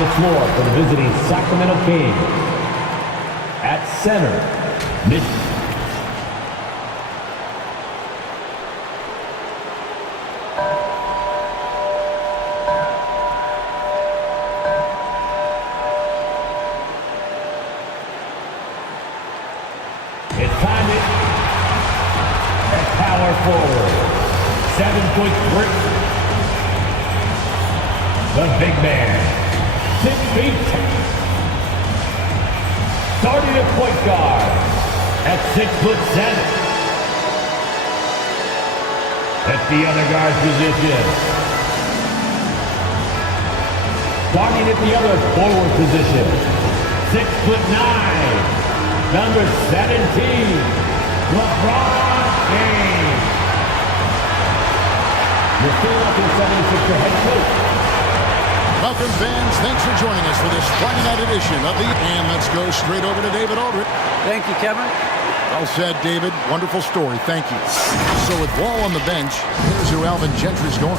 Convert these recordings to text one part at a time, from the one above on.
the floor for the visiting Sacramento Kings. At center, it's time at power forward. 7'3". The big man, 6 feet 10. Starting at point guard at 6'7". At the other guard position. Starting at the other forward position. 6'9". Number 17, LeBron James. Your Philadelphia 76er head coach. Welcome, fans. Thanks for joining us for this Friday night edition of the... And let's go straight over to David Aldridge. Thank you, Kevin. Well said, David. Wonderful story. Thank you. So with Wall on the bench, here's who Alvin Gentry's going.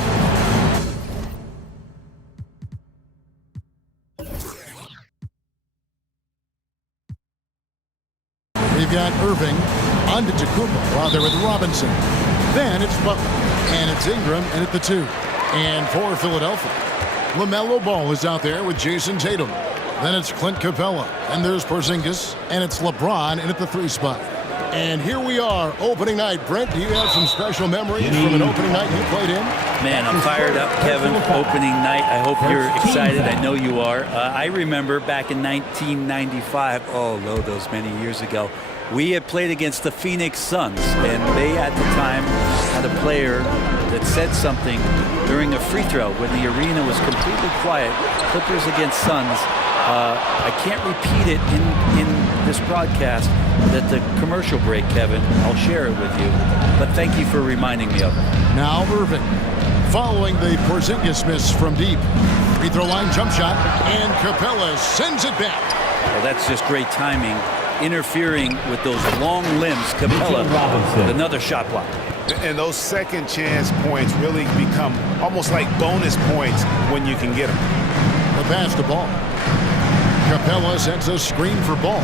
We've got Irving on to Tacumba while they're with Robinson. Then it's Butler, and it's Ingram, and at the 2. And for Philadelphia, LaMelo Ball is out there with Jason Tatum. Then it's Clint Capella, and there's Porzingis, and it's LeBron in at the 3 spot. And here we are, opening night. Brent, do you have some special memories from an opening night you played in? Man, I'm fired up, Kevin. Opening night. I hope you're excited. I know you are. I remember back in 1995, those many years ago, we had played against the Phoenix Suns, and they at the time had a player that said something during a free throw when the arena was completely quiet. Clippers against Suns. I can't repeat it in this broadcast at the commercial break, Kevin. I'll share it with you, but thank you for reminding me of it. Now Irving, following the Porzingis miss from deep. Free throw line jump shot, and Capella sends it back. Well, that's just great timing. Interfering with those long limbs, Capella with another shot block. And those second chance points really become almost like bonus points when you can get them. The pass to Ball. Capella sets a screen for Ball.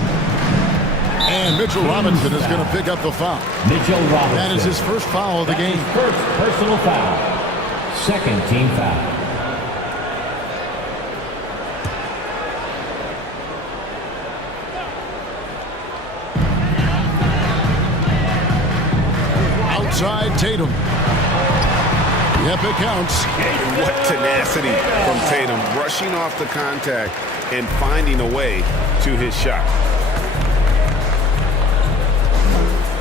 And Mitchell Robinson is going to pick up the foul. Mitchell Robinson. That is his first foul of the game. First personal foul. Second team foul. Outside Tatum. Yep, it counts. What tenacity from Tatum, rushing off the contact and finding a way to his shot.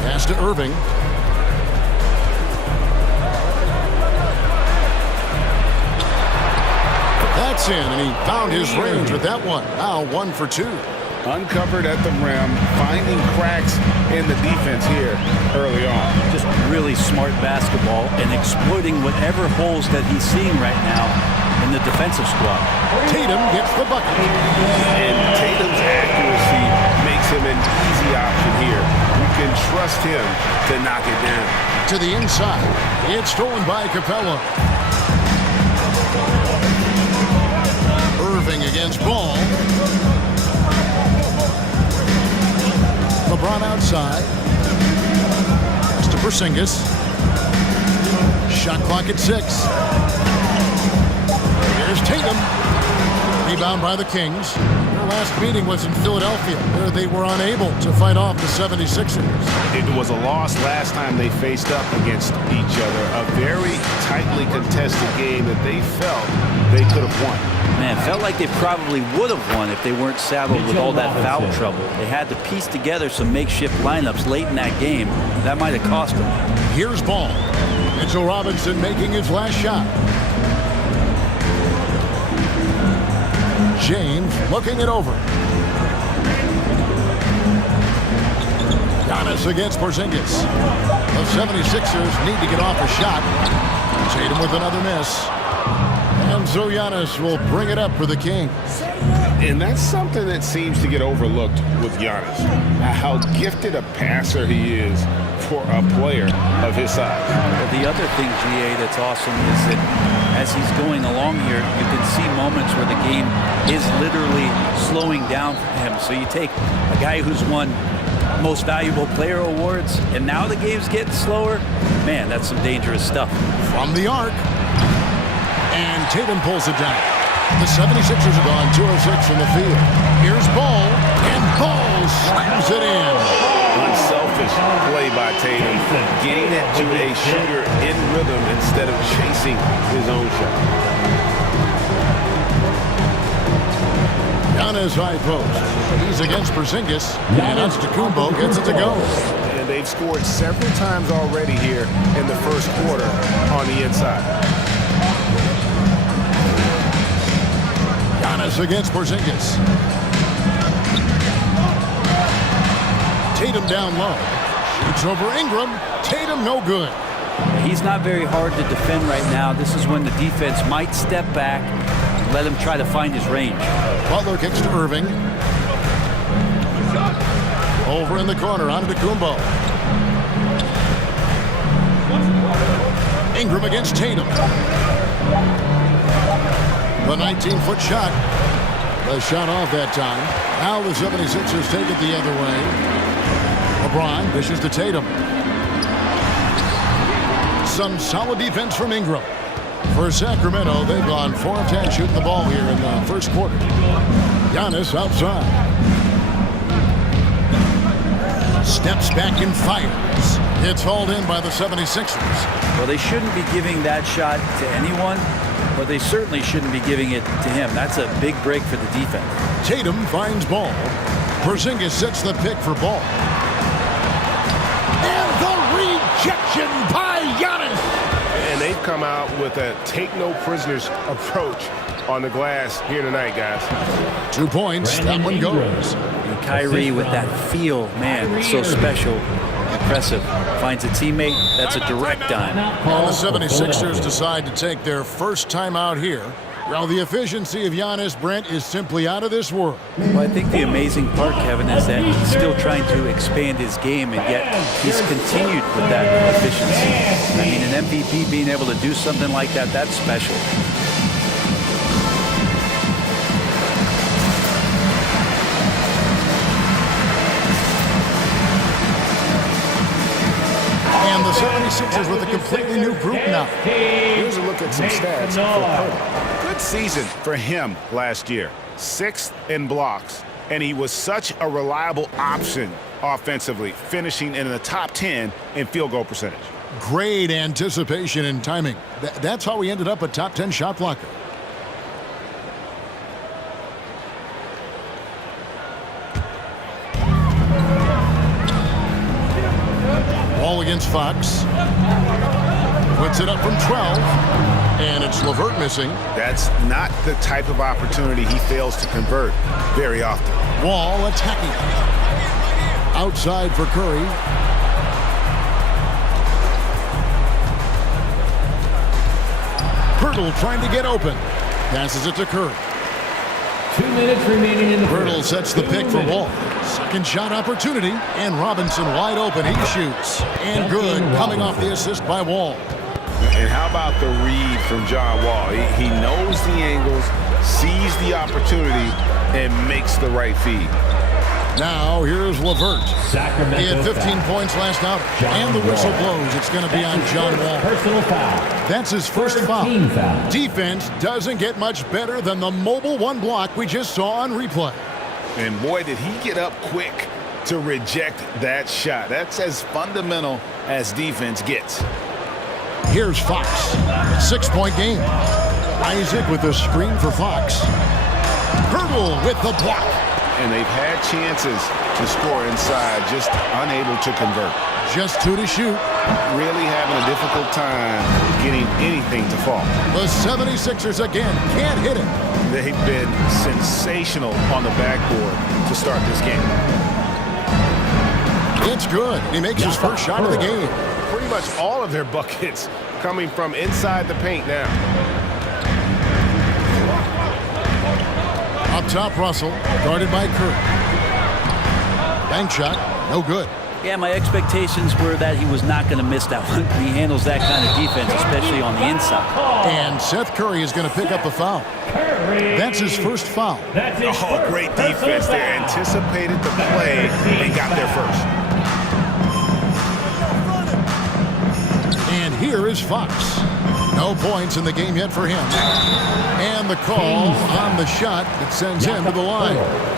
Pass to Irving. That's in, and he found his range with that one. Now 1 for 2. Uncovered at the rim, finding cracks in the defense here early on. Just really smart basketball and exploiting whatever holes that he's seeing right now in the defensive squad. Tatum gets the bucket. And Tatum's accuracy makes him an easy option here. You can trust him to knock it down. To the inside. It's stolen by Capella. Irving against Ball. LeBron outside. Pass to Porzingis. Shot clock at 6. Here's Tatum. Rebound by the Kings. Their last meeting was in Philadelphia, where they were unable to fight off the 76ers. It was a loss last time they faced up against each other. A very tightly contested game that they felt they could have won. Man, felt like they probably would have won if they weren't saddled with all that foul trouble. They had to piece together some makeshift lineups late in that game. That might have cost them. Here's Ball. Mitchell Robinson making his last shot. James looking it over. Giannis against Porzingis. The 76ers need to get off a shot. Tatum with another miss. And so Giannis will bring it up for the Kings. And that's something that seems to get overlooked with Giannis. How gifted a passer he is for a player of his size. Well, the other thing, GA, that's awesome is that as he's going along here, you can see moments where the game is literally slowing down for him. So you take a guy who's won Most Valuable Player awards, and now the game's getting slower. Man, that's some dangerous stuff. From the arc. And Tatum pulls it down. The 76ers have gone 2 of 6 from the field. Here's Ball, and Ball slams it in. Unselfish play by Tatum, getting it to a shooter in rhythm instead of chasing his own shot. Giannis high post. He's against Porzingis, and Antetokounmpo gets it to go. And they've scored several times already here in the first quarter on the inside. Giannis against Porzingis. Tatum down low. Shoots over Ingram. Tatum no good. He's not very hard to defend right now. This is when the defense might step back and let him try to find his range. Butler kicks to Irving. Over in the corner, Antetokounmpo. Ingram against Tatum. The 19-foot shot. The shot off that time. Now the 76ers take it the other way. LeBron dishes to Tatum. Some solid defense from Ingram. For Sacramento, they've gone 4 of 10 shooting the ball here in the first quarter. Giannis outside. Steps back and fires. It's hauled in by the 76ers. Well, they shouldn't be giving that shot to anyone, but they certainly shouldn't be giving it to him. That's a big break for the defense. Tatum finds Ball. Porzingis sets the pick for Ball. And the rejection by Giannis. And they've come out with a take-no-prisoners approach on the glass here tonight, guys. 2 points. That one goes. And Kyrie with that feel, man, so special, impressive. Finds a teammate, that's a direct dime. Well, the 76ers decide to take their first time out here. Well, the efficiency of Giannis, Brent, is simply out of this world. Well, I think the amazing part, Kevin, is that he's still trying to expand his game, and yet he's continued with that efficiency. I mean, an MVP being able to do something like that, that's special. And the 76ers with a completely new group now. Here's a look at some stats for Pope. Good season for him last year. 6th in blocks, and he was such a reliable option offensively, finishing in the top 10 in field goal percentage. Great anticipation and timing. That's how he ended up a top 10 shot blocker. Ball against Fox. Puts it up from 12. And it's LeVert missing. That's not the type of opportunity he fails to convert very often. Wall attacking. Outside for Curry. Hurdle trying to get open. Passes it to Curry. 2 minutes remaining in the Hurdle sets the pick for Wall. Second shot opportunity. And Robinson wide open. He shoots. And good. Coming off the assist by Wall. And how about the read from John Wall? He knows the angles, sees the opportunity, and makes the right feed. Now here's LeVert. Sacramento He had 15 foul. points last out, and the whistle blows. It's going to be on John Wall. Personal foul. That's his first foul. Team foul. Defense doesn't get much better than the mobile one block we just saw on replay. And boy, did he get up quick to reject that shot. That's as fundamental as defense gets. Here's Fox. 6-point game. Isaac with the screen for Fox. Hurdle with the block. And they've had chances to score inside, just unable to convert. Just 2 to shoot. Really having a difficult time getting anything to fall. The 76ers again can't hit it. They've been sensational on the backboard to start this game. It's good. He makes his first shot of the game. Pretty much all of their buckets coming from inside the paint now. Up top, Russell, guarded by Curry. Bank shot, no good. Yeah, my expectations were that he was not going to miss that one. He handles that kind of defense, especially on the inside. And Seth Curry is going to pick up the foul. That's his first foul. Oh, great defense there. Anticipated the play and got there first. And here is Fox. No points in the game yet for him. And the call on the shot that sends him to the line.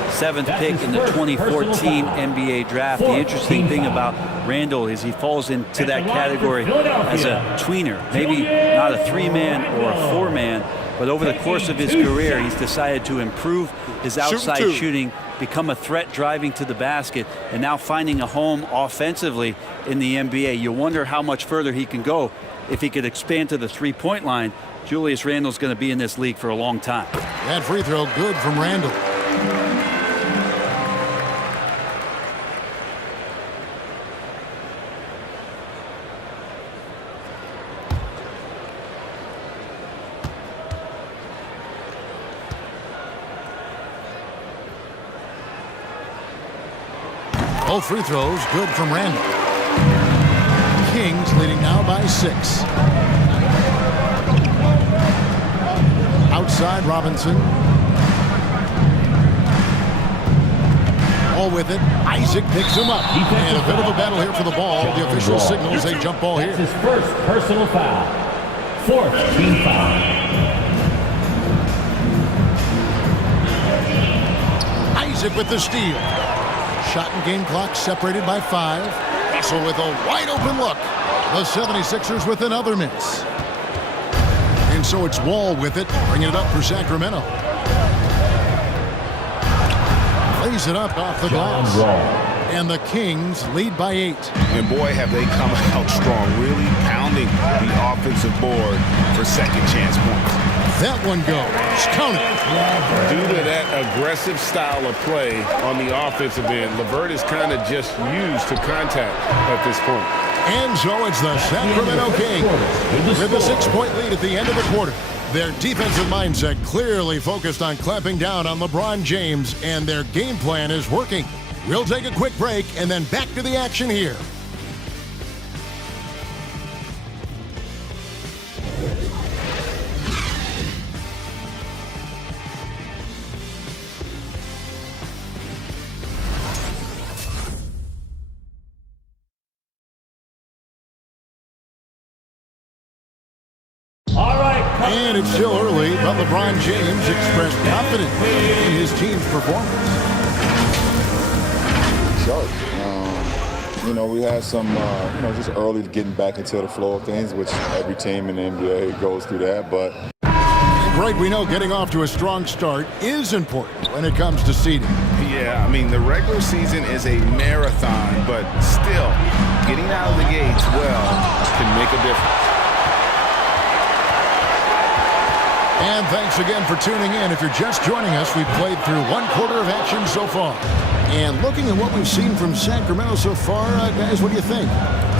7th pick in the 2014 NBA draft. The interesting thing about Randall is he falls into that category as a tweener. Maybe not a 3-man or a 4-man, but over the course of his career, he's decided to improve his outside shooting, become a threat driving to the basket, and now finding a home offensively in the NBA. You wonder how much further he can go if he could expand to the three-point line. Julius Randle's going to be in this league for a long time. That free throw good from Randle. Both free throws good from Randle. Kings leading now by 6. Outside Robinson. All with it. Isaac picks him up. And a bit of a battle here for the ball. The official signals a jump ball here. That's his first personal foul. 4th team foul. Isaac with the steal. Shot and game clock separated by 5. Russell with a wide open look. The 76ers with another miss. And so it's Wall with it, bringing it up for Sacramento. Lays it up off the glass. And the Kings lead by 8. And boy, have they come out strong, really pounding the offensive board for second chance points. That one goes. Count it. Due to that aggressive style of play on the offensive end, LeVert is kind of just used to contact at this point. And so it's the Sacramento Kings with a 6-point lead at the end of the quarter. Their defensive mindset clearly focused on clamping down on LeBron James, and their game plan is working. We'll take a quick break and then back to the action here. And it's still early, but LeBron James expressed confidence in his team's performance. Sharp. You know, we had some, just early getting back into the flow of things, which every team in the NBA goes through that. But Greg, we know getting off to a strong start is important when it comes to seeding. Yeah, I mean, the regular season is a marathon, but still, getting out of the gates well can make a difference. And thanks again for tuning in. If you're just joining us, we've played through 1 quarter of action so far. And looking at what we've seen from Sacramento so far, guys, what do you think?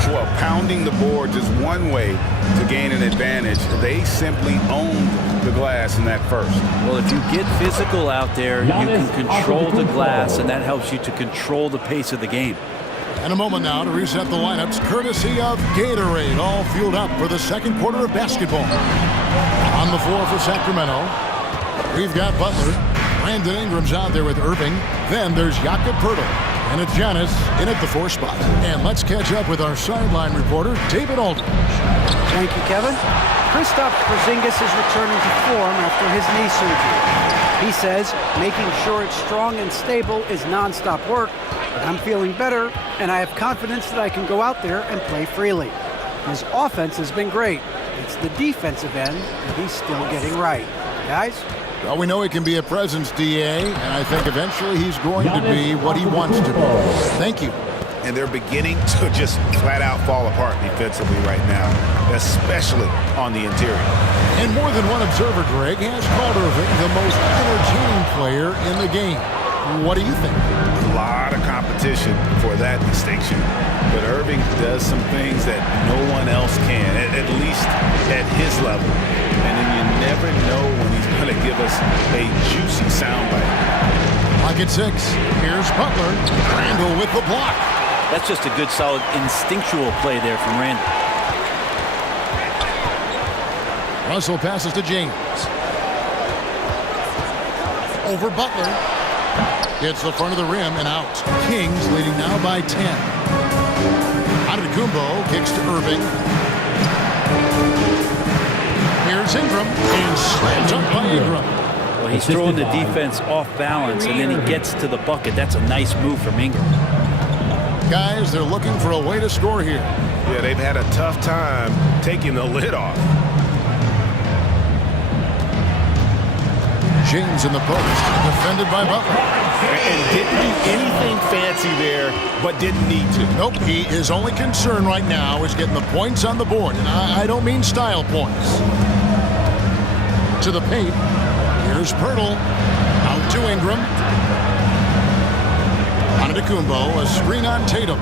Well, pounding the boards is one way to gain an advantage. They simply owned the glass in that first. Well, if you get physical out there, you can control the glass, and that helps you to control the pace of the game. And a moment now to reset the lineups, courtesy of Gatorade, all fueled up for the second quarter of basketball. On the floor for Sacramento, we've got Butler. Brandon Ingram's out there with Irving. Then there's Jakob Poeltl. And it's Giannis in at the 4 spot. And let's catch up with our sideline reporter, David Aldridge. Thank you, Kevin. Kristaps Porzingis is returning to form after his knee surgery. He says making sure it's strong and stable is nonstop work, but I'm feeling better, and I have confidence that I can go out there and play freely. His offense has been great. It's the defensive end that he's still getting right. Guys? Well, we know he can be a presence, DA, and I think eventually he's going to be what he wants to be. Thank you. And they're beginning to just flat out fall apart defensively right now, especially on the interior. And more than one observer, Greg, has called Irving the most entertaining player in the game. What do you think? A lot of competition for that distinction. But Irving does some things that no one else can, at least at his level. And then you never know when he's going to give us a juicy soundbite. Pocket 6. Here's Butler. Randall with the block. That's just a good, solid, instinctual play there from Randall. Russell passes to James. Over Butler. Hits the front of the rim and out. Kings leading now by 10. Antetokounmpo kicks to Irving. Here's Ingram. And slammed up by Ingram. Well, he's throwing the defense off balance, and then he gets to the bucket. That's a nice move from Ingram. Guys, they're looking for a way to score here. Yeah, they've had a tough time taking the lid off. James in the post, defended by Butler. And didn't do anything fancy there, but didn't need to. Nope, his only concern right now is getting the points on the board. And I don't mean style points. To the paint. Here's Pirtle. Out to Ingram. Antetokounmpo, a screen on Tatum.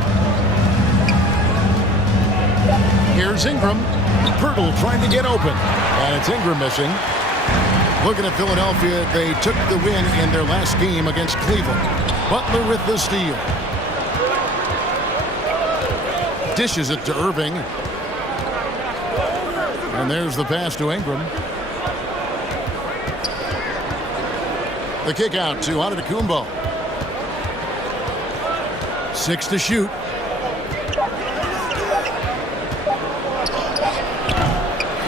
Here's Ingram. Pirtle trying to get open. And it's Ingram missing. Looking at Philadelphia, they took the win in their last game against Cleveland. Butler with the steal. Dishes it to Irving. And there's the pass to Ingram. The kick out to Antetokounmpo. 6 to shoot.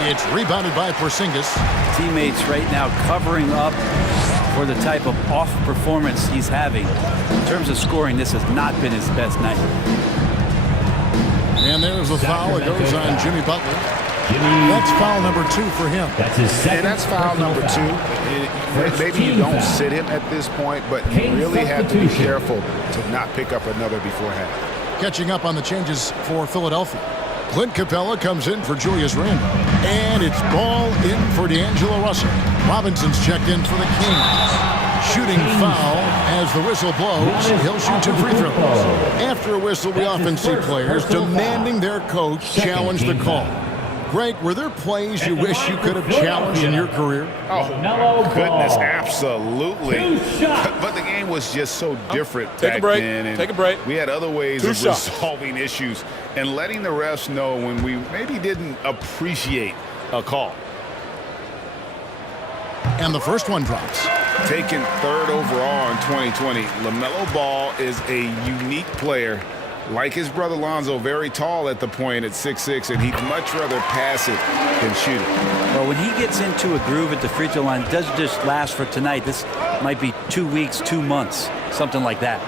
It's rebounded by Porzingis. Teammates right now covering up for the type of off performance he's having. In terms of scoring, this has not been his best night. And there's the foul. It goes on Jimmy Butler. That's foul number 2 for him. That's his second. And that's foul number 2. Maybe you don't sit him at this point, but you really have to be careful to not pick up another beforehand. Catching up on the changes for Philadelphia. Clint Capella comes in for Julius Randle. And it's ball in for D'Angelo Russell. Robinson's checked in for the Kings. Shooting foul as the whistle blows. He'll shoot 2 free throws. After a whistle, we often see players demanding their coach challenge the call. Greg, were there plays you wish you could have challenged in your career? Oh, goodness, absolutely. But the game was just so different back then. And Take a break. We had other ways of resolving issues and letting the refs know when we maybe didn't appreciate a call. And the first one drops. Taken 3rd overall in 2020, LaMelo Ball is a unique player. Like his brother Lonzo, very tall at the point at 6'6", and he'd much rather pass it than shoot it. Well, when he gets into a groove at the free throw line, it doesn't just last for tonight. This might be 2 weeks, 2 months, something like that.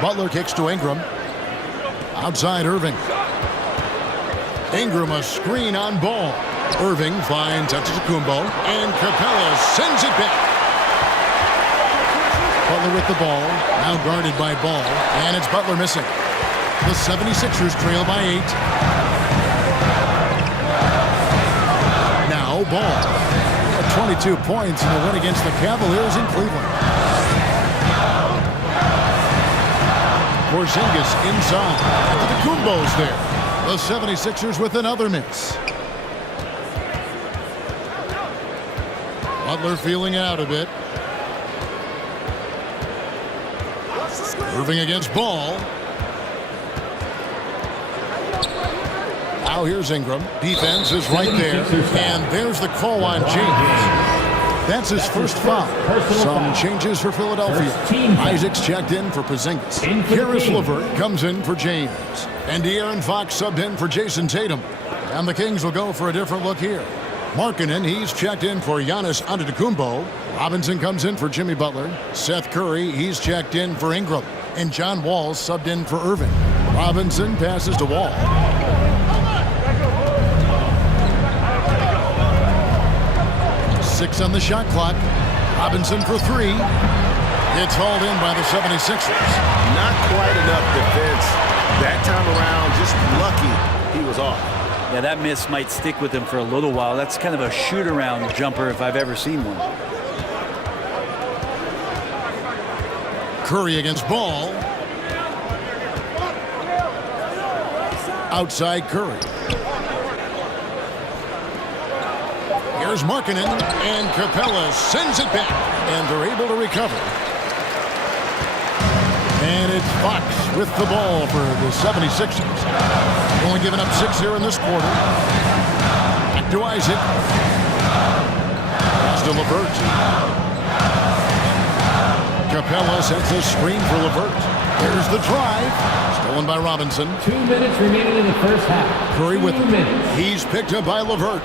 Butler kicks to Ingram. Outside Irving. Ingram a screen on Ball. Irving finds Antetokounmpo, and Capella sends it back. Butler with the ball, now guarded by Ball, and it's Butler missing. The 76ers trail by 8. Now Ball. 22 points in the win against the Cavaliers in Cleveland. Porzingis inside. Antetokounmpo's there. The 76ers with another miss. Butler feeling out a bit. Irving against Ball. Now here's Ingram. Defense is right there. And there's the call on James. That's his first foul. Some changes for Philadelphia. Isaac's checked in for Porzingis. Karis LeVert comes in for James. And De'Aaron Fox subbed in for Jason Tatum. And the Kings will go for a different look here. Markkanen, he's checked in for Giannis Antetokounmpo. Robinson comes in for Jimmy Butler. Seth Curry, he's checked in for Ingram. And John Wall subbed in for Irving. Robinson passes to Wall. Six on the shot clock. Robinson for 3. It's hauled in by the 76ers. Not quite enough defense that time around. Just lucky he was off. Yeah, that miss might stick with him for a little while. That's kind of a shoot-around jumper if I've ever seen one. Curry against Ball. Outside Curry. Here's Markkanen, and Capella sends it back, and they're able to recover. And it's Fox with the ball for the 76ers. Only giving up 6 here in this quarter. Back to Isaac. Pass to LeVert. Capella sets a screen for LeVert. Here's the drive. Stolen by Robinson. 2 minutes remaining in the first half. Curry with it. minutes. He's picked up by LeVert.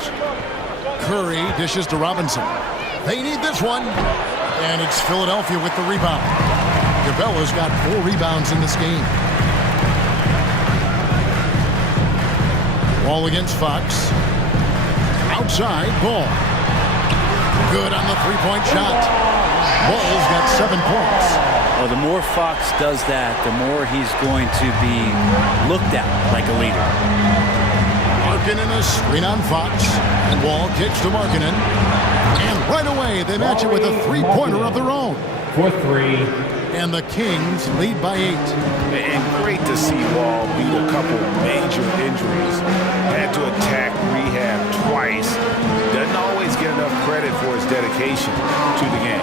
Curry dishes to Robinson. They need this one. And it's Philadelphia with the rebound. Capella's got 4 rebounds in this game. Ball against Fox. Outside, Ball. Good on the three-point shot. Ball's got 7 points. Well, the more Fox does that, the more he's going to be looked at like a leader. Markkanen a screen on Fox. And Wall kicks to Markkanen. And right away, they match it with a three-pointer of their own. For 3. And the Kings lead by 8. And great to see Wall beat a couple major injuries. Had to attack rehab twice. Doesn't always get enough credit for his dedication to the game.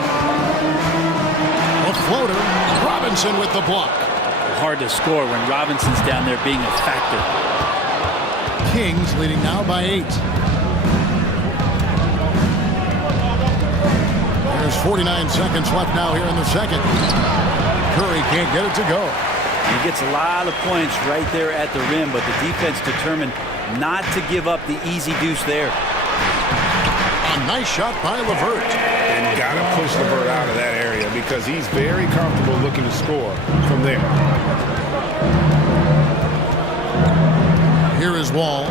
A floater. Robinson with the block. Hard to score when Robinson's down there being a factor. Kings leading now by 8. There's 49 seconds left now here in the second. Curry can't get it to go. He gets a lot of points right there at the rim, but the defense determined not to give up the easy deuce there. A nice shot by LeVert. And got to push LeVert out of that area because he's very comfortable looking to score from there. Here is Wall.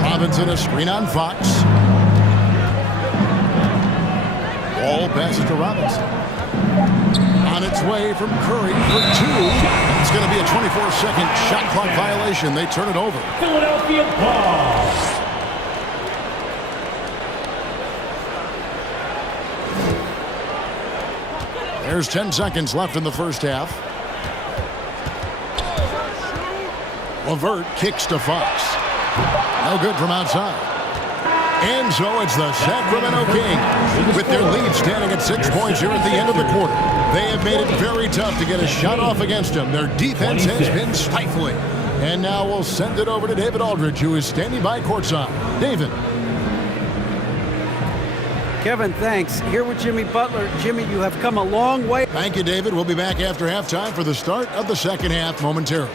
Robinson a screen on Fox. Wall passes to Robinson. On its way from Curry for 2. It's going to be a 24-second shot clock violation. They turn it over. Philadelphia ball. There's 10 seconds left in the first half. LeVert kicks to Fox. No good from outside. And so it's the Sacramento Kings with their lead standing at 6 points here at the end of the quarter. They have made it very tough to get a shot off against them. Their defense has been stifling. And now we'll send it over to David Aldridge, who is standing by courtside. David. Kevin, thanks. Here with Jimmy Butler. Jimmy, you have come a long way. Thank you, David. We'll be back after halftime for the start of the second half momentarily.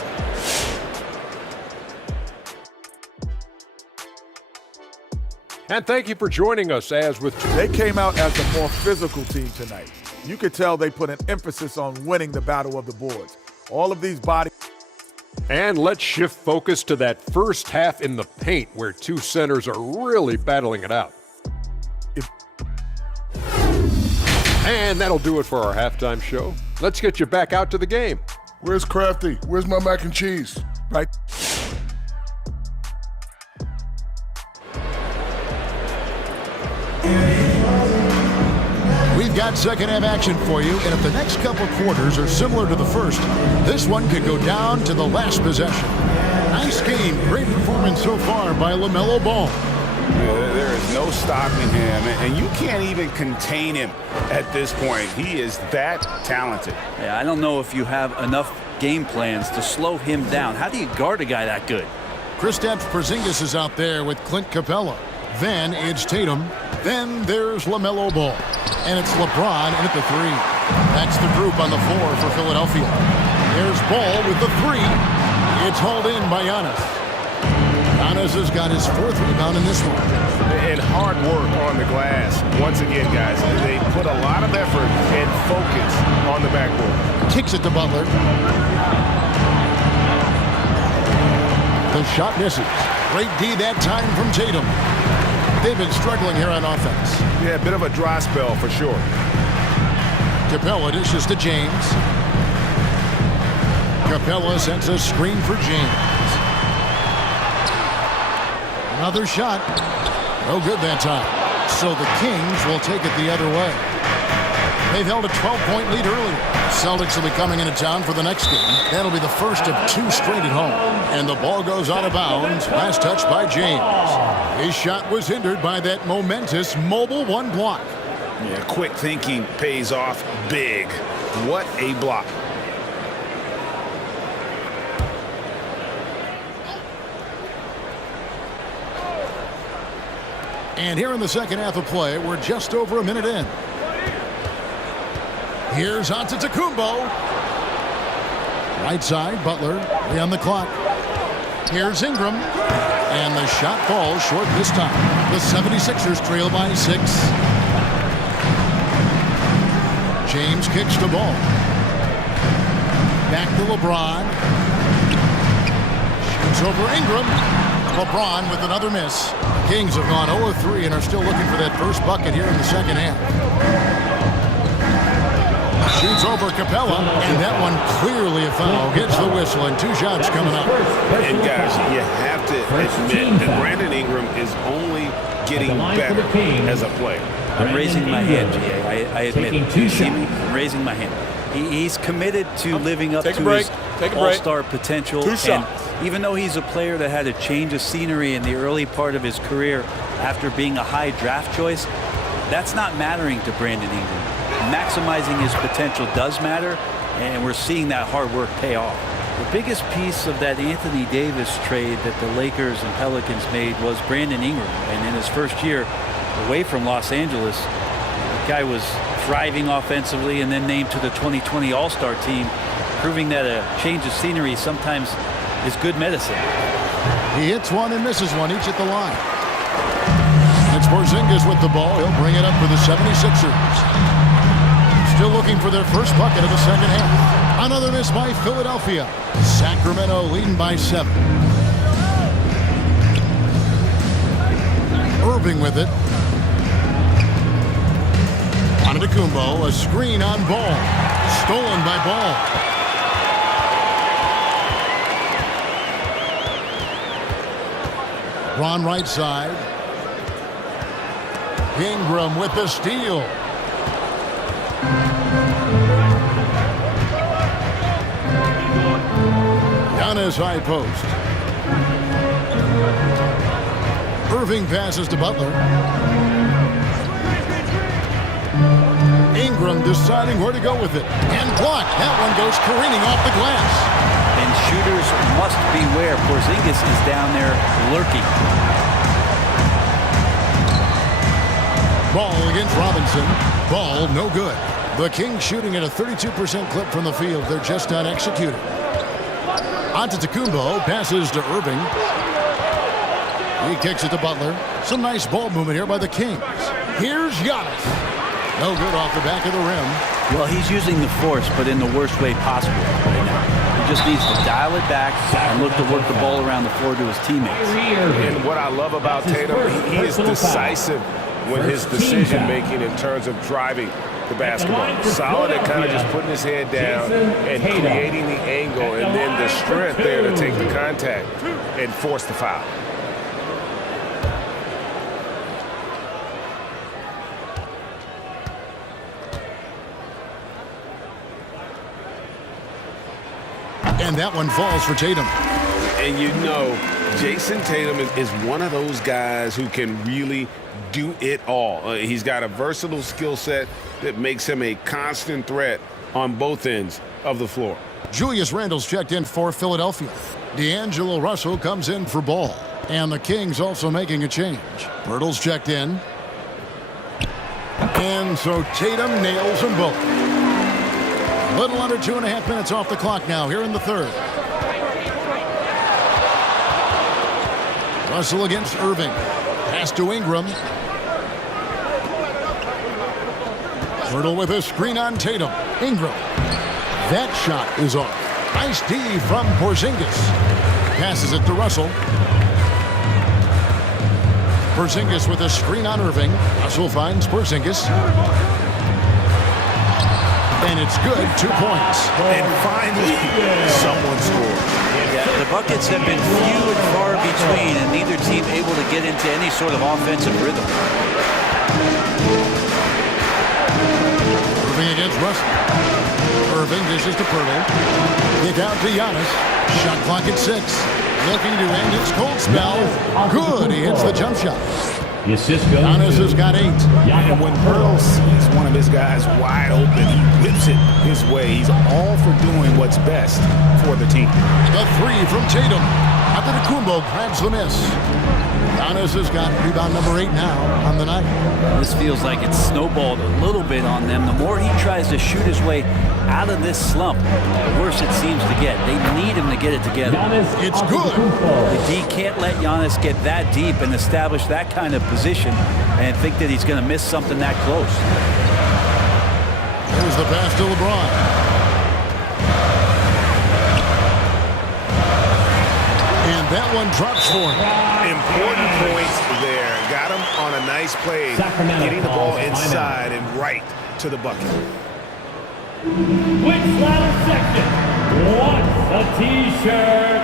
And thank you for joining us as with... They came out as a more physical team tonight. You could tell they put an emphasis on winning the battle of the boards. All of these bodies... And let's shift focus to that first half in the paint where two centers are really battling it out. And that'll do it for our halftime show. Let's get you back out to the game. Where's Crafty? Where's my mac and cheese? Right. We've got second half action for you, and if the next couple quarters are similar to the first, this one could go down to the last possession. Nice game, great performance so far by LaMelo Ball. There is no stopping him, and you can't even contain him at this point. He is that talented. Yeah, I don't know if you have enough game plans to slow him down. How do you guard a guy that good? Kristaps Porzingis is out there with Clint Capella. Then it's Tatum. Then there's LaMelo Ball. And it's LeBron in at the 3. That's the group on the floor for Philadelphia. There's Ball with the 3. It's hauled in by Giannis. Giannis has got his 4th rebound in this one. And hard work on the glass. Once again, guys, they put a lot of effort and focus on the backboard. Kicks it to Butler. The shot misses. Great D that time from Tatum. They've been struggling here on offense. Yeah, a bit of a dry spell for sure. Capella dishes to James. Capella sends a screen for James. Another shot. No good that time. So the Kings will take it the other way. They've held a 12-point lead earlier. Celtics will be coming into town for the next game. That'll be the first of 2 straight at home. And the ball goes out of bounds. Last touch by James. His shot was hindered by that momentous mobile 1 block. Yeah, quick thinking pays off big. What a block. And here in the second half of play, we're just over a minute in. Here's Antetokounmpo. Right side, Butler, on the clock. Here's Ingram. And the shot falls short this time. The 76ers trail by 6. James kicks the ball. Back to LeBron. Shoots over Ingram. LeBron with another miss. Kings have gone 0-3 and are still looking for that first bucket here in the second half. Shoots over Capella, and that one clearly a foul. Gets the whistle, and 2 shots coming up. And guys, you have to admit that Brandon Ingram is only getting better as a player. I'm raising my hand, GA. I admit it. I'm raising my hand. He's committed to living up to his all-star potential. 2 shots. And even though he's a player that had a change of scenery in the early part of his career after being a high draft choice, that's not mattering to Brandon Ingram. Maximizing his potential does matter, and we're seeing that hard work pay off. The biggest piece of that Anthony Davis trade that the Lakers and Pelicans made was Brandon Ingram. And in his first year away from Los Angeles, the guy was thriving offensively and then named to the 2020 All-Star team, proving that a change of scenery sometimes is good medicine. He hits one and misses one, each at the line. It's Porzingis with the ball. He'll bring it up for the 76ers. Still looking for their first bucket of the second half. Another miss by Philadelphia. Sacramento leading by 7. Irving with it. Antetokounmpo, a screen on Ball. Stolen by Ball. Ron right side. Ingram with the steal. Giannis high post. Irving passes to Butler. Ingram deciding where to go with it. And blocked. That one goes careening off the glass. And shooters must beware. Porzingis is down there lurking. Ball against Robinson. Ball no good. The Kings shooting at a 32% clip from the field. They're just not executing. Antetokounmpo passes to Irving. He kicks it to Butler. Some nice ball movement here by the Kings. Here's Giannis. No good off the back of the rim. Well, he's using the force, but in the worst way possible right now. He just needs to dial it back and look to work the ball around the floor to his teammates. And what I love about Tatum, he is decisive when his decision-making in terms of driving the basketball. Solid at kind of just putting his head down and creating the angle, and then the strength there to take the contact and force the foul. And that one falls for Tatum. And you know, Jason Tatum is one of those guys who can really do it all. He's got a versatile skill set that makes him a constant threat on both ends of the floor. Julius Randle's checked in for Philadelphia. D'Angelo Russell comes in for Ball. And the Kings also making a change. Pirtle's checked in. And so Tatum nails them both. A little under 2.5 minutes off the clock now here in the third. Russell against Irving. Pass to Ingram. Pirtle with a screen on Tatum. Ingram. That shot is off. Nice D from Porzingis. Passes it to Russell. Porzingis with a screen on Irving. Russell finds Porzingis. And it's good. 2 points. And finally, someone scores. Yeah, the buckets have been few and far between, and neither team able to get into any sort of offensive rhythm. Irving against Russell. Irving dishes to Pirtle. Kick out to Giannis. Shot clock at 6. Looking to end his cold spell. Good. He hits the jump shot. The assist goes Giannis has got 8. And when Pirtle sees one of his guys wide open, he whips it his way. He's all for doing what's best for the team. The 3 from Tatum. Antetokounmpo grabs the miss. Giannis has got rebound number 8 now on the night. This feels like it's snowballed a little bit on them. The more he tries to shoot his way out of this slump, the worse it seems to get. They need him to get it together. It's good. The D can't let Giannis get that deep and establish that kind of position and think that he's going to miss something that close. Here's the pass to LeBron. And that one drops for him. Important points there. Got him on a nice play, getting the ball inside and right to the bucket. Which ladder section wants a T-shirt?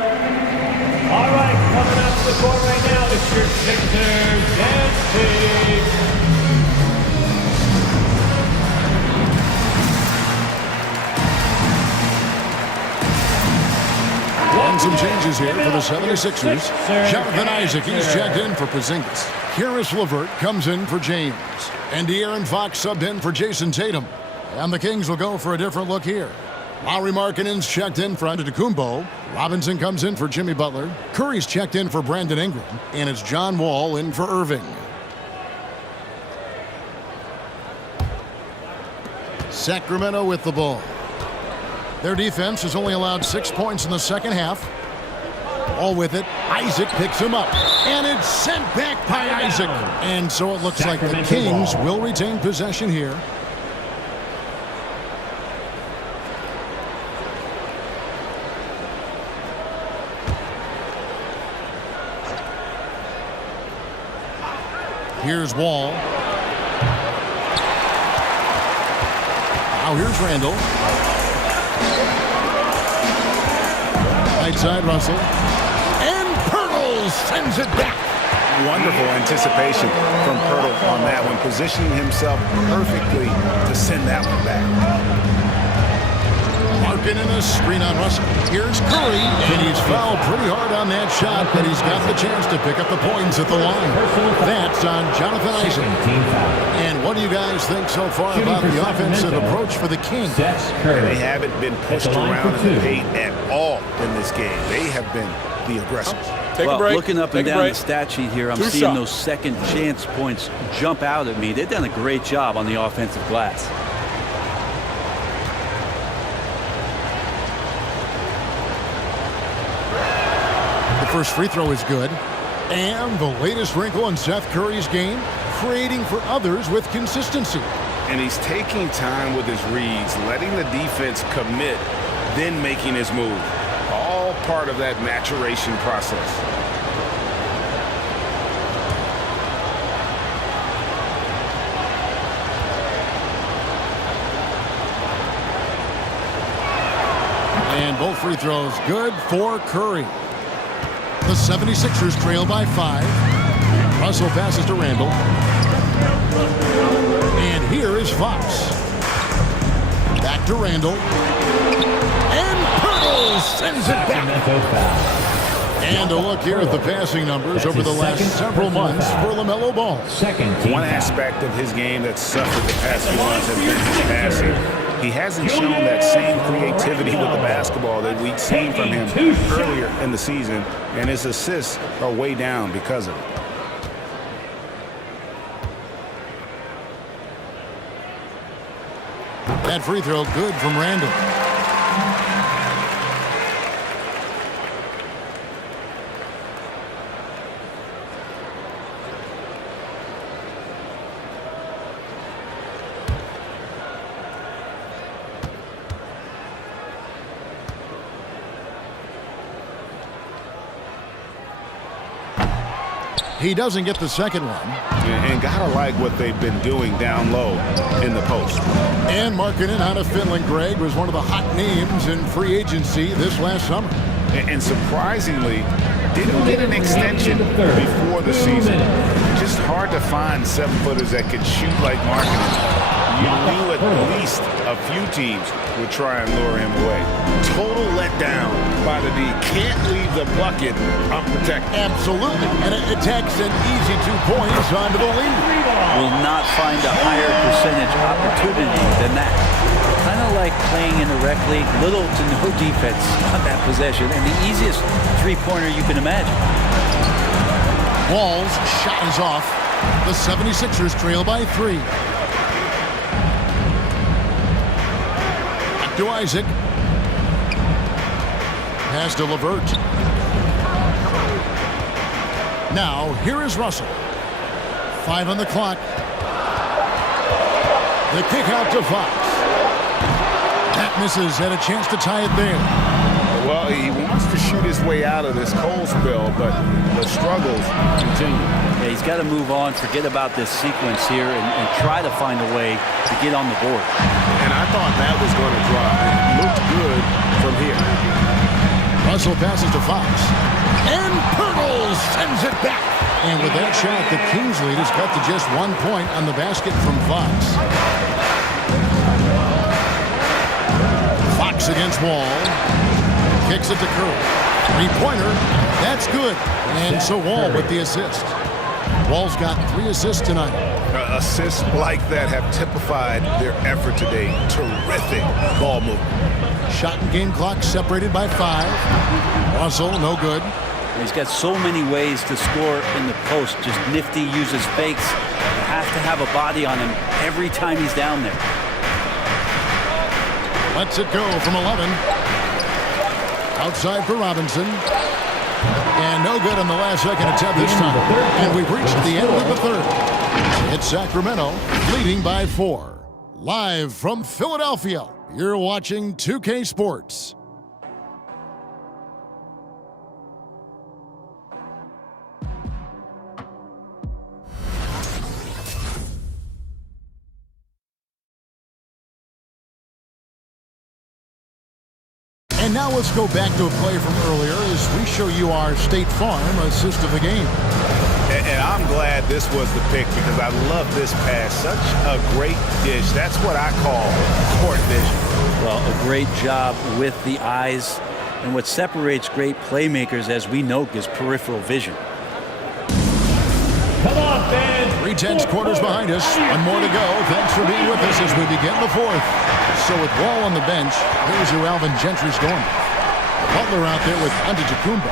All right, coming up to the court right now, it's your Sixers dancing. And some changes here for the 76ers. Jonathan Isaac, he's checked in for Porzingis. Karis LeVert comes in for James. And De'Aaron Fox subbed in for Jason Tatum. And the Kings will go for a different look here. Lauri Markkanen's checked in for Antetokounmpo. Robinson comes in for Jimmy Butler. Curry's checked in for Brandon Ingram. And it's John Wall in for Irving. Sacramento with the ball. Their defense has only allowed 6 points in the second half. All with it. Isaac picks him up. And it's sent back by Isaac. And so it looks like the Kings will retain possession here. Here's Wall. Now here's Randall. Right side, Russell. And Pirtle sends it back. Wonderful anticipation from Pirtle on that one, positioning himself perfectly to send that one back. Markkanen in a screen on Russell. Here's Curry, and he's fouled pretty hard on that shot, but he's got the chance to pick up the points at the line. That's on Jonathan Isaac. And what do you guys think so far about the offensive approach for the Kings? They haven't been pushed around in the paint at all in this game. They have been the aggressors. Well, looking up and down the stat sheet here, I'm seeing those second chance points jump out at me. They've done a great job on the offensive glass. The first free throw is good. And the latest wrinkle in Seth Curry's game, creating for others with consistency. And he's taking time with his reads, letting the defense commit, then making his move. All part of that maturation process. And both free throws good for Curry. The 76ers trail by 5. Russell passes to Randall. And here is Fox. Back to Randall. And Pirtle sends it back. And a look here at the passing numbers over the last several months for LaMelo Ball. One aspect of his game that suffered the past few months has been his passing. He hasn't shown that same creativity with the basketball that we'd seen from him earlier in the season, and his assists are way down because of it. That free throw good from Randall. He doesn't get the second one. And gotta like what they've been doing down low in the post. And Markkanen out of Finland, Greg, was one of the hot names in free agency this last summer. And surprisingly, didn't get an extension before the season. Just hard to find 7-footers that could shoot like Markkanen. You knew at least a few teams would try and lure him away. Total letdown by the D. Can't leave the bucket unprotected. Absolutely. And it takes an easy 2 points onto the lead. Will not find a higher percentage opportunity than that. Kind of like playing in the rec league, little to no defense on that possession, and the easiest three-pointer you can imagine. Wall's shot is off. The 76ers trail by 3. Back to Isaac. Pass to LeVert. Now, here is Russell. 5 on the clock. The kick out to Fox. That misses, had a chance to tie it there. Well, he wants to shoot his way out of this cold spell, but the struggles continue. Yeah, he's got to move on, forget about this sequence here, and try to find a way to get on the board. And I thought that was going to drop. It looked good from here. Russell passes to Fox. And Pirtle sends it back. And with that shot, the Kings lead is cut to just 1 point on the basket from Fox. Fox against Wall. Kicks it to Curry. Three-pointer. That's good. And so Wall with the assist. Wall's got 3 assists tonight. Assists like that have typified their effort today. Terrific ball movement. Shot and game clock separated by 5. Russell, no good. He's got so many ways to score in the post. Just nifty, uses fakes. You have to have a body on him every time he's down there. Lets it go from 11. Outside for Robinson. And no good on the last second attempt this time. And we've reached the end of the third. It's Sacramento leading by 4. Live from Philadelphia, you're watching 2K Sports. And now let's go back to a play from earlier as we show you our State Farm assist of the game. And I'm glad this was the pick because I love this pass. Such a great dish. That's what I call court vision. Well, a great job with the eyes. And what separates great playmakers, as we know, is peripheral vision. Come on, fans. 3/10 quarters behind us. 1 more to go. Thanks for being with us as we begin the 4th. So with Wall on the bench, here's your Alvin Gentry storm. Butler out there with Antetokounmpo.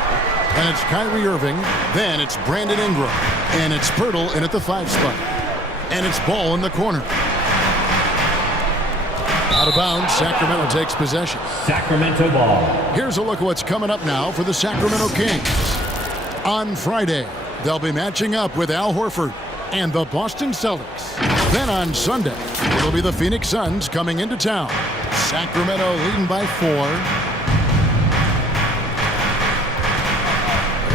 And it's Kyrie Irving. Then it's Brandon Ingram. And it's Pirtle in at the 5 spot. And it's Ball in the corner. Out of bounds, Sacramento takes possession. Sacramento ball. Here's a look at what's coming up now for the Sacramento Kings. On Friday, they'll be matching up with Al Horford and the Boston Celtics. Then on Sunday, it'll be the Phoenix Suns coming into town. Sacramento leading by 4.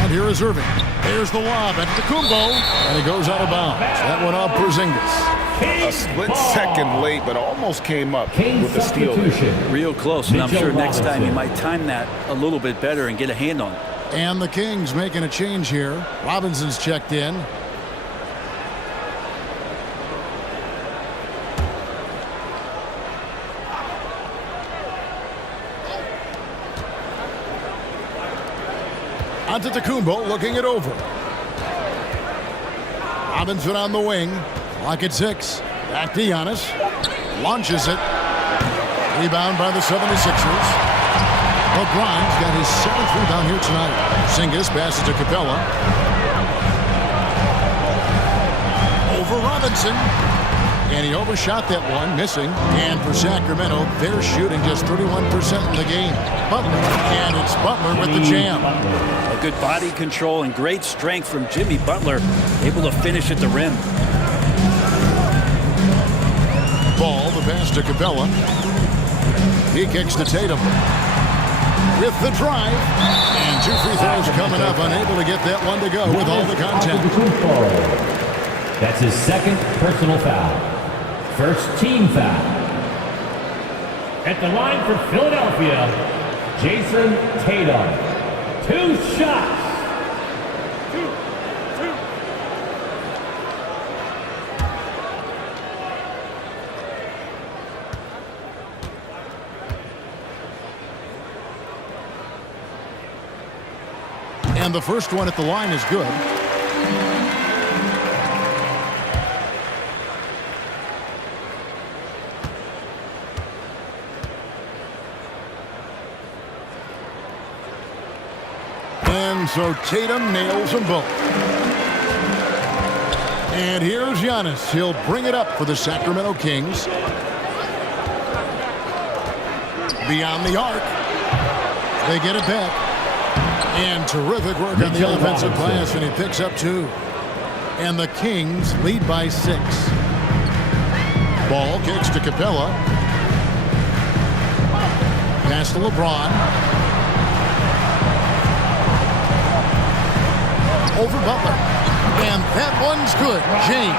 And here is Irving. There's the lob at Antetokounmpo, and he goes out of bounds. That one off Porzingis. A split second late, but almost came up with the steal. Real close, and I'm sure next time he might time that a little bit better and get a hand on it. And the Kings making a change here. Robinson's checked in. Antetokounmpo looking it over. Robinson on the wing. Clock at 6. Back to Giannis. Launches it. Rebound by the 76ers. LeBron's got his 7th rebound here tonight. Porzingis passes to Capella. Over Robinson. And he overshot that one, missing. And for Sacramento, they're shooting just 31% in the game. Butler. And it's Butler with the jam. A good body control and great strength from Jimmy Butler. Able to finish at the rim. Ball, the pass to Capella. He kicks to Tatum. With the drive. And 2 free throws coming up. Unable to get that one to go with all the contact. That's his 2nd personal foul. First team foul. At the line for Philadelphia, Jason Tatum. 2 shots. And the first one at the line is good. And so Tatum nails them both. And here's Giannis. He'll bring it up for the Sacramento Kings. Beyond the arc. They get it back. And terrific work on the offensive glass, and he picks up 2. And the Kings lead by 6. Ball kicks to Capella. Pass to LeBron. Over Butler. And that one's good. James.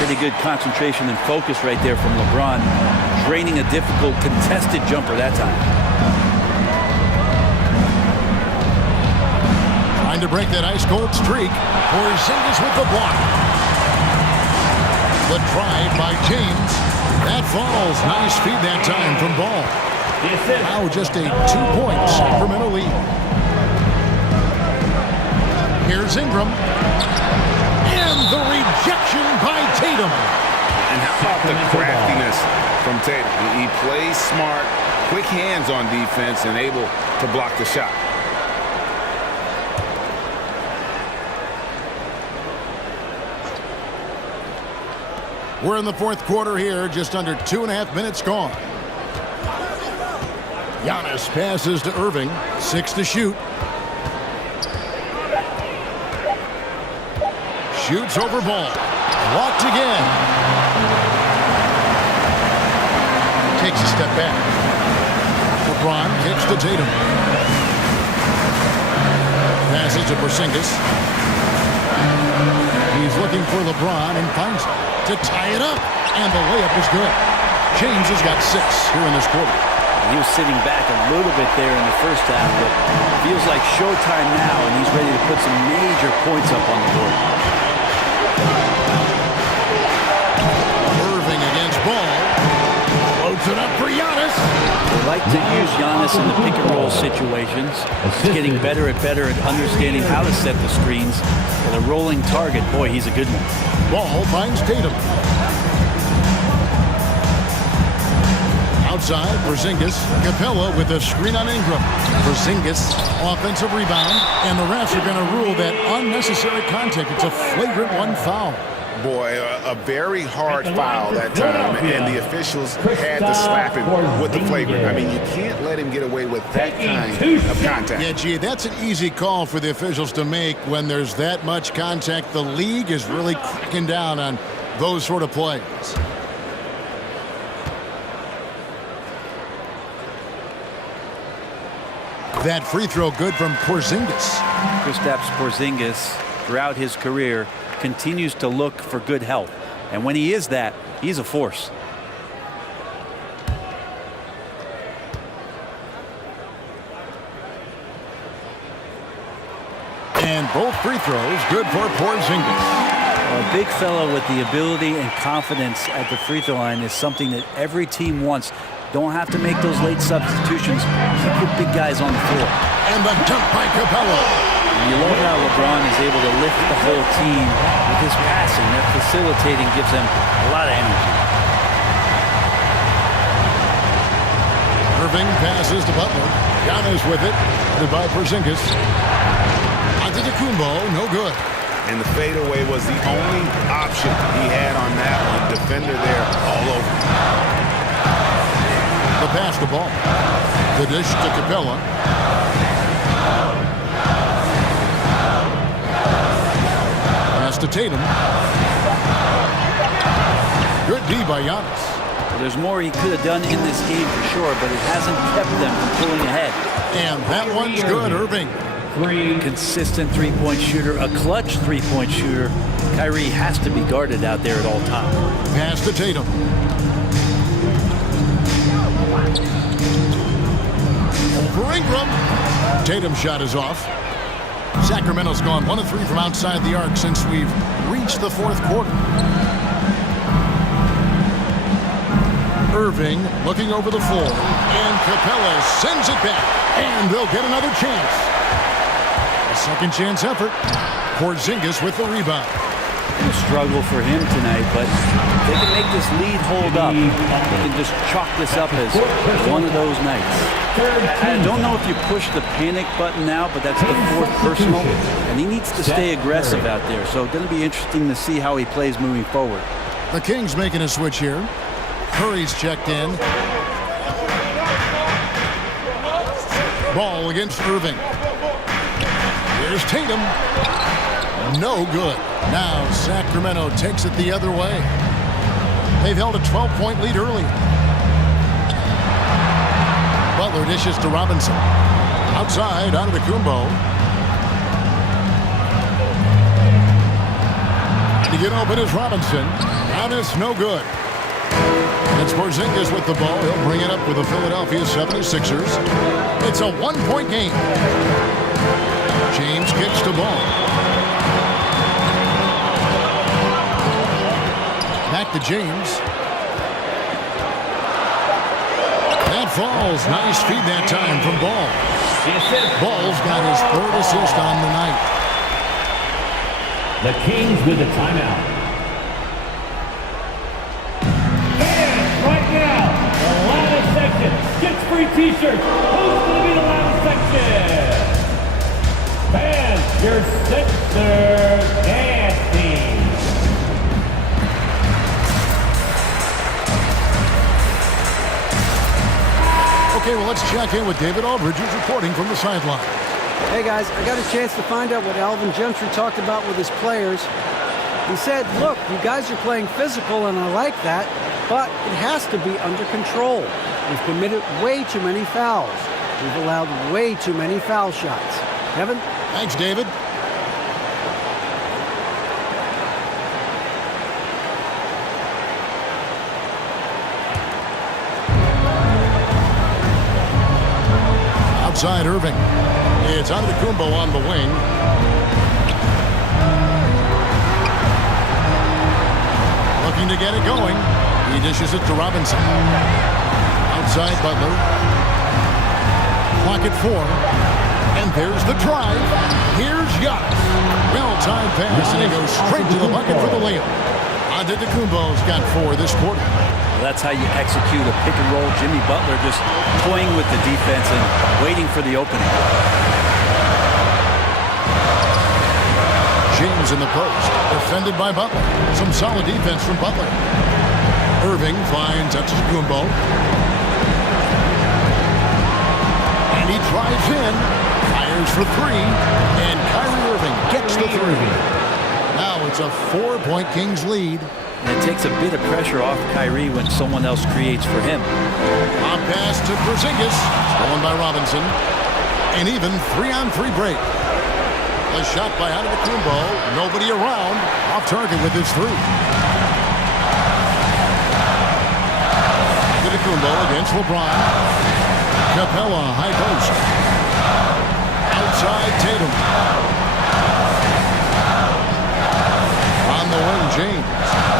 Pretty good concentration and focus right there from LeBron. Draining a difficult contested jumper that time. Trying to break that ice-cold streak. Porzingis with the block. The drive by James. That falls. Nice feed that time from Ball. Now just a 2-point Sacramento lead. Here's Ingram. And the rejection by Tatum. And how about the craftiness from Tatum? He plays smart, quick hands on defense, and able to block the shot. We're in the fourth quarter here, just under 2.5 minutes gone. Giannis passes to Irving, 6 to shoot. Shoots over Ball. Blocked again. Takes a step back. LeBron kicks to Tatum. Passes to Porzingis. He's looking for LeBron and finds it to tie it up. And the layup is good. James has got 6 here in this quarter. He was sitting back a little bit there in the first half, but feels like showtime now, and he's ready to put some major points up on the board. Irving against Ball. Loads it up for Giannis. They like to use Giannis in the pick-and-roll situations. He's getting better at understanding how to set the screens. With a rolling target, boy, he's a good one. Ball finds Tatum. Outside, Porzingis. Capella with a screen on Ingram. Porzingis, offensive rebound. And the refs are going to rule that unnecessary contact. It's a flagrant 1 foul. Boy, a very hard foul that time, and the officials had to slap him with the flagrant. I mean, you can't let him get away with that kind of contact. Yeah, gee, that's an easy call for the officials to make when there's that much contact. The league is really cracking down on those sort of plays. That free throw good from Porzingis. Kristaps Porzingis, throughout his career, continues to look for good health. And when he is that, he's a force. And both free throws good for Porzingis. A big fellow with the ability and confidence at the free throw line is something that every team wants. Don't have to make those late substitutions. Keep your big guys on the floor. And the dunk by Capella. You love how LeBron is able to lift the whole team with his passing. That facilitating gives them a lot of energy. Irving passes to Butler. Giannis with it. Headed by Porzingis. Antetokounmpo, no good. And the fadeaway was the only option he had on that one. Defender there all over. The pass to Ball. The dish to Capella. Pass to Tatum. Good D by Giannis. Well, there's more he could have done in this game for sure, but it hasn't kept them from pulling ahead. And that one's good, Irving. Consistent three-point shooter, a clutch three-point shooter. Kyrie has to be guarded out there at all times. Pass to Tatum. Over Ingram. Tatum's shot is off. Sacramento's gone 1 of 3 from outside the arc since we've reached the fourth quarter. Irving looking over the floor. And Capella sends it back. And they'll get another chance. Second chance effort. Porzingis with the rebound. A struggle for him tonight, but if they can make this lead hold up, they can just chalk this up as one of those nights. I don't know if you push the panic button now, but that's the fourth personal, and he needs to stay aggressive out there. So it's going to be interesting to see how he plays moving forward. The Kings making a switch here. Curry's checked in. Ball against Irving. Here's Tatum. No good. Now Sacramento takes it the other way. They've held a 12-point lead early. Butler dishes to Robinson. Outside, out of the Kumbo. To get open is Robinson. Giannis, no good. It's Porzingis with the ball. He'll bring it up with the Philadelphia 76ers. It's a one-point game. James kicks the ball. Back to James. That falls. Nice feed that time from Ball. Ball's got his third assist on the night. The Kings with a timeout. And right now, the loudest section gets free t-shirts. Who's going to be the loudest section? And your Sixers dance team. Okay, well, let's check in with David Aldridge, who's reporting from the sideline. Hey guys, I got a chance to find out what Alvin Gentry talked about with his players. He said, look, you guys are playing physical and I like that, but it has to be under control. We've committed way too many fouls. We've allowed way too many foul shots. Kevin? Thanks, David. Outside Irving. It's Antetokounmpo on the wing. Looking to get it going. He dishes it to Robinson. Outside Butler. Clock at 4. And there's the drive. Here's Giannis. Well-timed pass, and he goes straight to the bucket for the layup. Antetokounmpo's got 4 this quarter. Well, that's how you execute a pick and roll. Jimmy Butler just toying with the defense and waiting for the opening. James in the post, defended by Butler. Some solid defense from Butler. Irving finds Antetokounmpo. And he drives in, fires for 3, and Kyrie Irving gets the 3. Now it's a 4-point Kings lead. And it takes a bit of pressure off Kyrie when someone else creates for him. On pass to Porzingis, stolen by Robinson. An even 3-on-3 break. A shot by Antetokounmpo. Nobody around. Off target with his 3. Antetokounmpo against LeBron. Capella, high post. Outside Tatum. On the wing, James.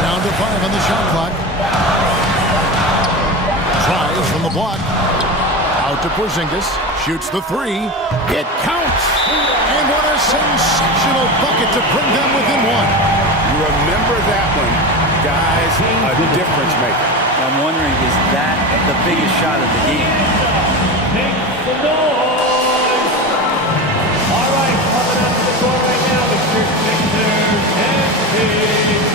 Down to 5 on the shot clock. Tries from the block. Out to Porzingis. Shoots the 3. It counts. And what a sensational bucket to bring them within 1. You remember that one, guys, a difference maker. I'm wondering, is that the biggest shot of the game? Make the noise. All right, coming up to the court right now, it's your Sixers dance team.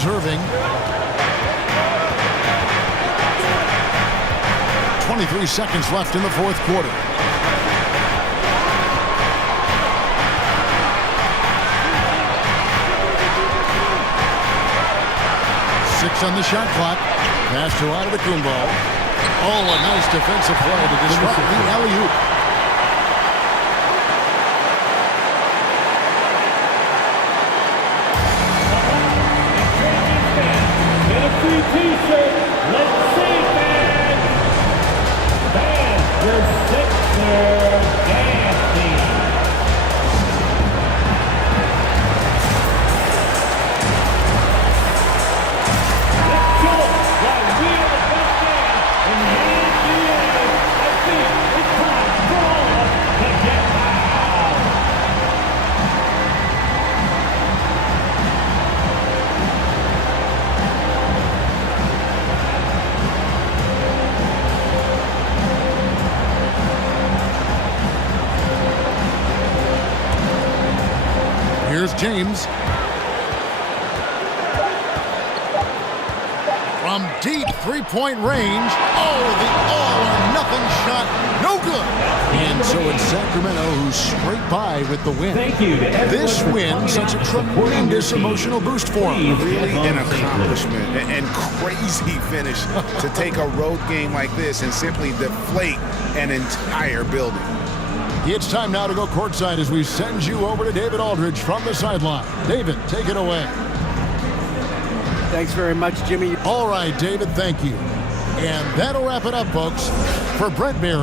Irving. 23 seconds left in the fourth quarter. Six on the shot clock. Pass to Antetokounmpo. Oh, a nice defensive play to disrupt the alley-oop. Get a free t-shirt. Let's see, fans. Fans, your Sixer dance team. Let's go. While we are the best fans in the NBA, I think it's time for all of us to get loud. Here's James. From deep three-point range. Oh, the all-or-nothing shot. No good. And so it's Sacramento who scraped by with the win. Thank you to everyone This for win coming such out a and supporting tremendous your team. emotional boost for him. Please Really get an on Sacred. accomplishment and crazy finish to take a road game like this and simply deflate an entire building. It's time now to go courtside as we send you over to David Aldridge from the sideline. David, take it away. Thanks very much, Jimmy. All right, David, thank you. And that'll wrap it up, folks. For Brent Bear.